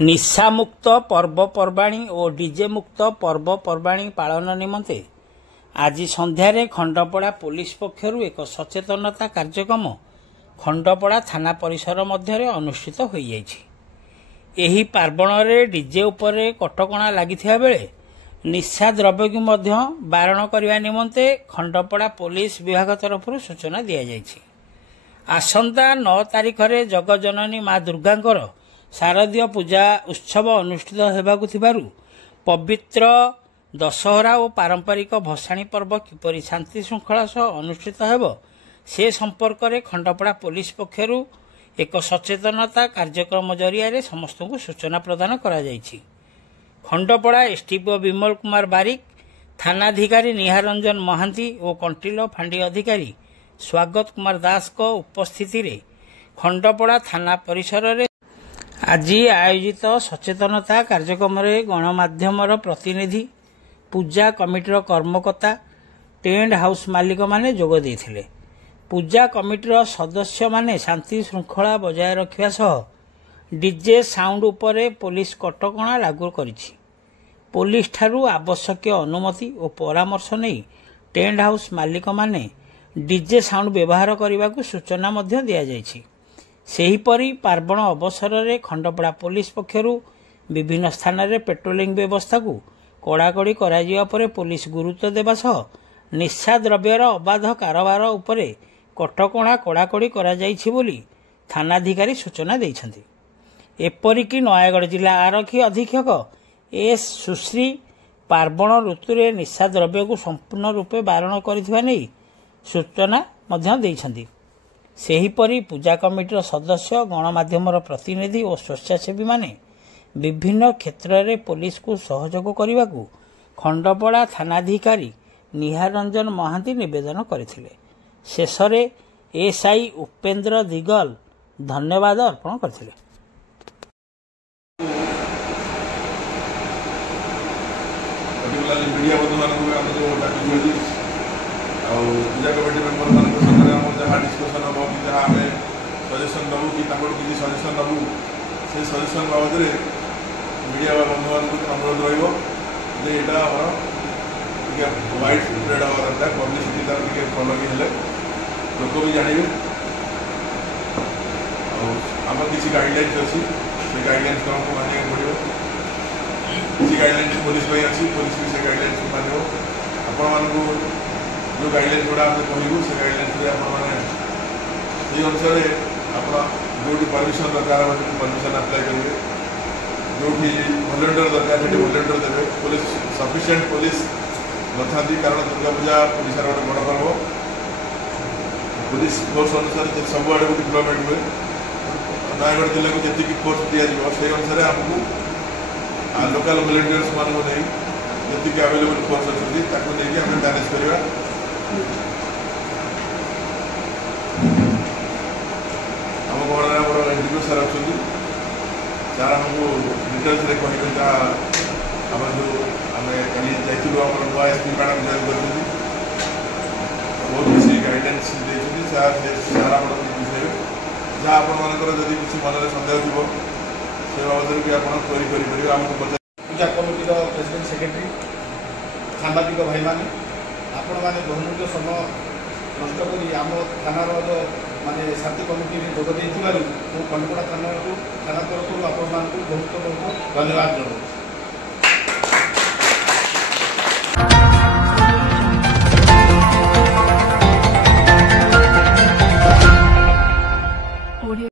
निशामुक्त पर्वपर्वाणी और डीजे मुक्त पर्वपर्वाणी पालन निमंते आज संध्यारे खंडपड़ा पुलिस पक्षरु एक सचेतनता कार्यक्रम खंडपड़ा थाना परिसर मध्य अनुष्ठित हो जाइछि। पार्वण में डीजे उपरे कटकणा लगिथिबा बेले निशा द्रव्य को मध्य बारण करने निमंते खंडपड़ा पुलिस विभाग तरफ सूचना दि जाइछि। आसंता 9 तारिख में जगजननी माँ दुर्गांकर शारदीय पूजा उत्सव अनुष्ठित हेबाकु थिबारु पवित्र दशहरा और पारंपरिक भसाणी पर्व किपरि शांति श्रृंखला सह अनुष्ठित हेबो से संपर्क में खंडपड़ा पुलिस पक्षरु एक सचेतनता कार्यक्रम जरिया समस्त को सूचना प्रदान करा जाइछि। खंडपड़ा एसडीपीओ विमल कुमार बारिक, थानाधिकारी निहारंजन महांती और कंटिलो फांडी अधिकारी स्वागत कुमार दास को उपस्थिति रे खंडपड़ा थाना परिसर रे आज आयोजित सचेतनता कार्यक्रम में गणमाध्यम प्रतिनिधि, पूजा कमिटर कर्मकर्ता, टेंट हाउस मालिक माने जोग देथिले। पूजा कमिटर सदस्य माने शांति श्रृंखला बजाय रखिया सह डीजे साउंड उपरे पुलिस कटकणा लागू करिछि। पुलिस ठारू आवश्यक अनुमति और परामर्श नहीं टेंट हाउस मालिक माने डीजे साउंड व्यवहार करने को सूचना मध्य दिया जाइछि। सेहीपरि पार्वण अवसर में खंडपड़ा पुलिस पक्षरु विभिन्न स्थान में पेट्रोलिंग व्यवस्था को कड़ाकड़ी करा पर पुलिस गुरुत्व देवा सह निशा द्रव्यर अबाध कारोबार उपरे कटकणा कड़ाकड़ी करा जाइछि बोली थानाधिकारी सूचना देइछन्ति। एपरिकी नयागढ़ जिला आरक्षी अधीक्षक एस सुश्री पार्वण ऋतुरे निशा द्रव्य को संपूर्ण रूपे बारण करिथिबा नै सूचना मध्य देइछन्ति। सेहीपरि पूजा कमिटर सदस्य, गणमाध्यम प्रतिनिधि और स्वेच्छासेवी माने विभिन्न क्षेत्र में पुलिस को सहयोग करने को खंडपड़ा थानाधिकारी निहारंजन महांती निवेदन करथिले। शेष में एसआई उपेन्द्र दिगल धन्यवाद अर्पण करथिले। पूजा कमिटी मेम्बर मान जहाँ डिस्कसन हम कि जहाँ आम सजेसन नबू कि किसी सजेसन नबू से सजेसन बाबद मीडिया बंधु मान अनुरोध रहा वाइड स्प्रेड हवा दरकार पब्लिसिटी तार भल भी हेल्ले लोक भी जानवे आम किसी गाइडलाइंस अच्छी से गाइडलाइंस को हमको मानिया पड़ो। किसी गाइडलाइंस पुलिस अच्छी पुलिस भी से गाइडलाइंस को मान आपण जो गाइडलाइंस गुड़ा आम कहूँ से गाइडलाइंस अनुसार आप जो परमिशन दरकार परमिशन अप्लाई करेंगे, जो वॉलंटियर दरकार से वॉलंटियर देवे। पुलिस सफिशिएंट पुलिस न था कारण दुर्गा पूजा ओडिशार गोटे बड़ पर्व। पुलिस फोर्स अनुसार सब आड़े डिप्लॉयमेंट हुए नयागढ़ जिले को जी फोर्स दिज्व से अनुसार आमको लोकल वॉलंटियर्स मान जी अवेलेबल फोर्स अच्छी नहीं आम मैनेज करवा। आम गणना एनडीओ सार अच्छा सार आमको डिटेल्स कहे आम जो आम कल जाइलु आम नुआ एसपी मैडम जॉइन कर बहुत किसी गाइडेंस देते सार आप बुझे जहाँ आपर जब किसी मन में सन्देह थी से बाबद भी आप क्वेरी करेंगे। आमको पूजा कमिटी प्रेसिडेंट सेक्रेटरी सांबादिक भाई मैंने आपण मैंने बहुमूल्य समय नष्ट कर आम थानार जो माने शांति कमिटी में जोग दे खंडपड़ा थाना तरफ आपण बहुत बहुत धन्यवाद जनाऊँ।